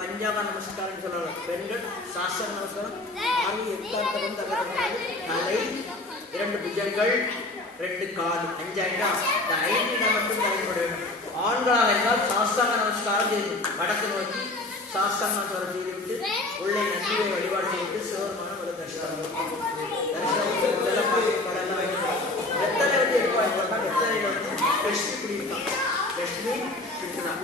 பஞ்சாக நமஸ்காரம் சொல்லலாம். பெண்கள் சாஸ்திர நமஸ்காரம் 6 8 தலை 2 புஜங்கள் 2 கால் 5 ஐட்டா. இந்த 5 இடம் மட்டும் பயன்பட வேண்டும். ஆண்களாக இருந்தால் சாஸ்திர நமஸ்காரம் செய்யும். வடக்கு நோக்கி சாஸ்திர நமஸ்காரம் செய்துவிட்டு உள்ளே நன்றியை வழிபாடு செய்து சிவருமான ஒரு தரிசனம் வெத்தலை வந்து எடுப்பாங்க. வெத்தலையில் வந்து கிருஷ்ணி குடியிருக்கான். கிருஷ்ணி இருக்கிறான்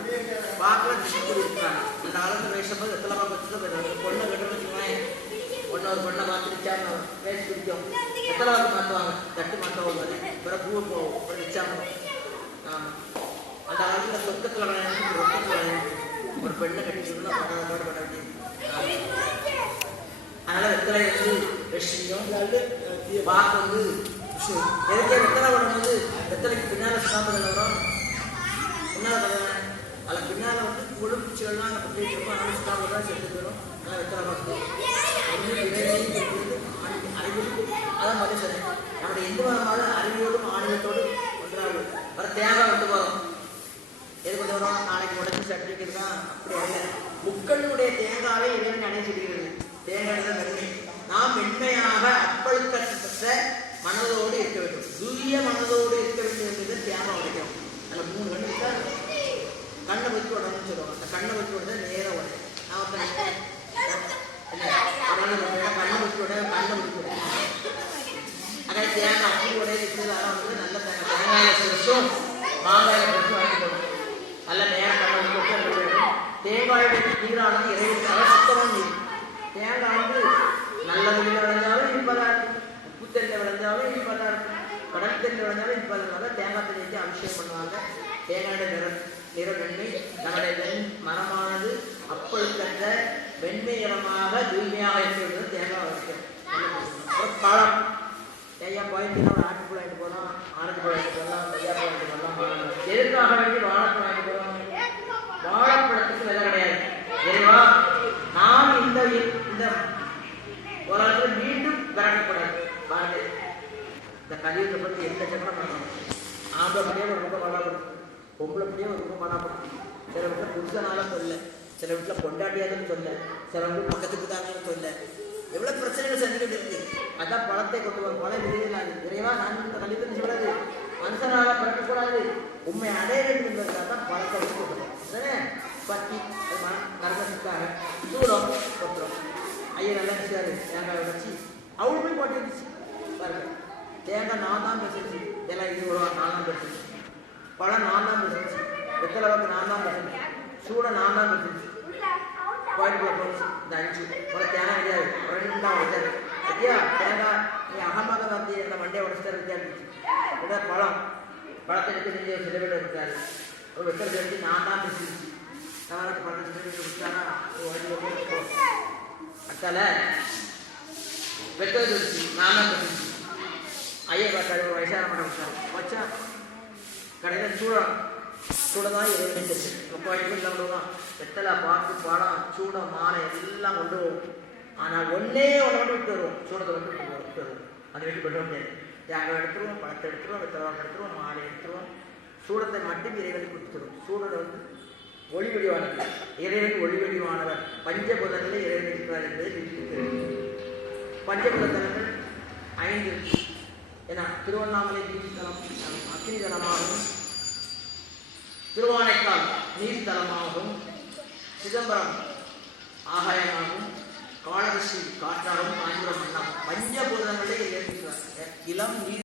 பார்க்கலாம். கிருஷ்ணி குடியிருக்காங்க. அந்த காலத்தில் பேசும்போது வெத்தலை பார்க்க வச்சுதான் பொண்ணை கட்டுறது வச்சுக்கோங்களேன். ஒரு பொண்ணை பார்த்து பேசி பிடிக்கும். வெத்தலை பார்க்க மாற்றுவாங்க. தட்டு மாற்றுவாங்க. பிற பூவை போவோம் நிச்சாங்க. அந்த காலத்தில் சொத்தத்தில் விளையாண்டு ரொக்கத்தில் விளையாண்டு ஒரு பெண்ணை கட்டி சொல்லலாம். பாடு பண்ண வேண்டியது. அதனால வெத்தலை வந்து கிருஷ்ணியும் பார்க்க வந்து எதுக்கே வெத்தலை பண்ணும்போது வெத்தலைக்கு பின்னால் சாப்பிட வரும். பின்னால் கல்யாணம் அதில் பின்னால் வந்து குழுப்பிச்சுகள்லாம் அங்கே போயிட்டு அதனால சாப்பிட தான் செத்து போயிடும். அதனால் வெத்தலை பார்க்கணும். அறிவியல் அதான் மாதிரி சரி. நம்முடைய எந்த விதமான அறிவியலும் ஆணையத்தோடு ஒன்றாக வர தேங்காய் வந்து வரும். எது கொண்டு வரும்? நாளைக்கு உடச்சு சர்டிஃபிகேட் தான். அப்படி அல்ல. முக்களுடைய தேங்காவை இறைவன் அடைய சொல்கிறது. தேங்காய் தான் நன்மை. நாம் மென்மையாக அப்பழுக்கற்ற மனதோடு இருக்க வேண்டும். தூய மனதோடு இருக்க வேண்டும் என்பது தேங்காய் உடைக்கும். அதில் 3 கண்ணு இருக்கா? கண்ணை வச்சு உடனே சொல்லுவாங்க. அந்த கண்ணை வச்சு உடனே நேரம் உடனே நான் கண்ணை வச்சு உடனே கண்ணை வச்சு உடனே அதே தேங்காய் அப்படி உடைய இருக்கிறது. அதெல்லாம் வந்து நல்ல தேங்காய். தேங்காயில் சிறுசும் மாங்காயில் பிடிச்சும் வாங்கி போடும். நல்ல நேரம் கண்ணை வச்சு வேண்டும். தேங்காயுடைய நீரானது இறைவனுக்காக சுத்தமான நீர். தேங்காய் வந்து நல்ல வெளியில் விளைஞ்சாலும் இப்பதான் இருக்கும். உப்பு தெல்ல விளைஞ்சாலும் இப்பதான் இருக்கும். கடல் தெல்ல விளைஞ்சாலும் இப்பதான். தேங்காய் தண்ணிக்கு அபிஷேகம் பண்ணுவாங்க. தேங்காயோட நிறம் வெண்மை. நம்முடைய மரமானது அப்பழுக்கற்ற வெண்மை நிறமாக தூய்மையாக இருக்கிறது. தேங்காய் வைக்கும். பழம் தேங்காய் பாயிண்ட் ஒரு ஆட்டுக்குள்ள ஆகிட்டு போகலாம். ஆணுக்குள்ள ஆகிட்டு போகலாம். தையா போயிட்டு போகலாம். எதுக்காக வேண்டி வாழைப்பழம் ஆகிட்டு போகலாம். வாழைப்பழத்துக்கு விலை கிடையாது. சரிவா? நாம் இந்த உலகத்தில் மீண்டும் விரட்டக்கூடாது. பாருங்க, இந்த கலியுகத்தை பற்றி எந்த சக்கரம் பண்ணணும். ஆம்பளை படியே ஒரு ரொம்ப பண்ணப்படும். பொம்பளை படியே ஒரு ரொம்ப பண்ணப்படும். சில வீட்டில் புருஷனால சொல்ல, சில வீட்டில் கொண்டாட்டியாதுன்னு சொல்ல, சில வீட்டு பக்கத்துக்கு தானே சொல்ல. எவ்வளோ பிரச்சனைகள் செஞ்சுக்கிட்டு இருக்கு. அதான் பழத்தை கொண்டு வரும். பழம் விரைவில்லாது. விரைவா நான் இந்த கலியுகத்தை சொல்றது மனுஷனால பிறக்கக்கூடாது. உண்மை அடைய வேண்டும் என்பதற்காக தான் பழத்தை வச்சு கொடுக்கணும். தானே பத்தி கர்மத்துக்காக சூடம் கொட்டுறோம். ஐயர் நல்லா நினைச்சாரு. தேங்காய் வச்சு அவள் போய் போட்டு இருந்துச்சு. பாருங்க, தேங்காய் நான் தான் பேசிடுச்சு. எல்லாம் இது விடுவா நான் தான் பேசிடுச்சு. பழம் நான் தான் பேசிடுச்சு. வெத்தலை வாக்கு நான் தான் பேசிடுச்சு. சூடை நான் தான் பேசிடுச்சு. கோயிலுக்குள்ள போச்சு. இந்த 5 ஒரு தேங்காய் கிடையாது. 2 உடைச்சாரு. ஐயா தேங்காய் நீ அகமாக வந்து அந்த மண்டையை உடைச்சிட்டாரு. வித்தியாசிச்சு பழத்தை எடுத்து செஞ்சு சில பேர் இருக்காரு. ஒரு வெத்தலை எடுத்து நான் தான் பேசிடுச்சு. நான் பழத்தை விட்டானா அத்தால வெத்தலை தெரிச்சு நான் தான் பேசிடுச்சு. ஐயா பார்த்தாரு. ஒரு வயசான மடம் வச்சா கடையில் சூடதான் இறைவன் தெரிஞ்சு. கோயிலுக்கு எல்லாம் விடுவான். வெத்தலை பாக்கு பழம் சூடம் மாலை எல்லாம் கொண்டு வருவோம். ஆனால் ஒன்னே ஒன்று மட்டும் விட்டு வருவோம். சூடத்தை மட்டும் விட்டு வருவோம். அதை விட்டு விட முடியாது. தேங்காய் எடுத்துருவோம், பழத்தை எடுத்துருவோம், வெத்தலை வாக்கு எடுத்துருவோம், மாலை எடுத்துருவோம். சூடத்தை மட்டும் இறைவனுக்கு கொடுத்துருவோம். சூடத்தை வந்து ஒளி வடிவானவர். இறைவன் ஒளி வடிவானவர். பஞ்சபூதங்களே இறைவன் இருக்கிறார் என்பதை நிரூபிக்கிறது. பஞ்சபூதங்கள் 5 ஏன்னா திருவண்ணாமலை நீர்த்தலம் அக்னி தலமாகவும், திருவானைக்கால் நீர்த்தலமாகவும், சிதம்பரம் ஆகாயமாகவும், காளகஸ்தி காற்றாகவும், காஞ்சிபுரம் மண்ணாகும். பஞ்சபூதங்களே இறைவன் இருக்கிறார். இளம் நீர்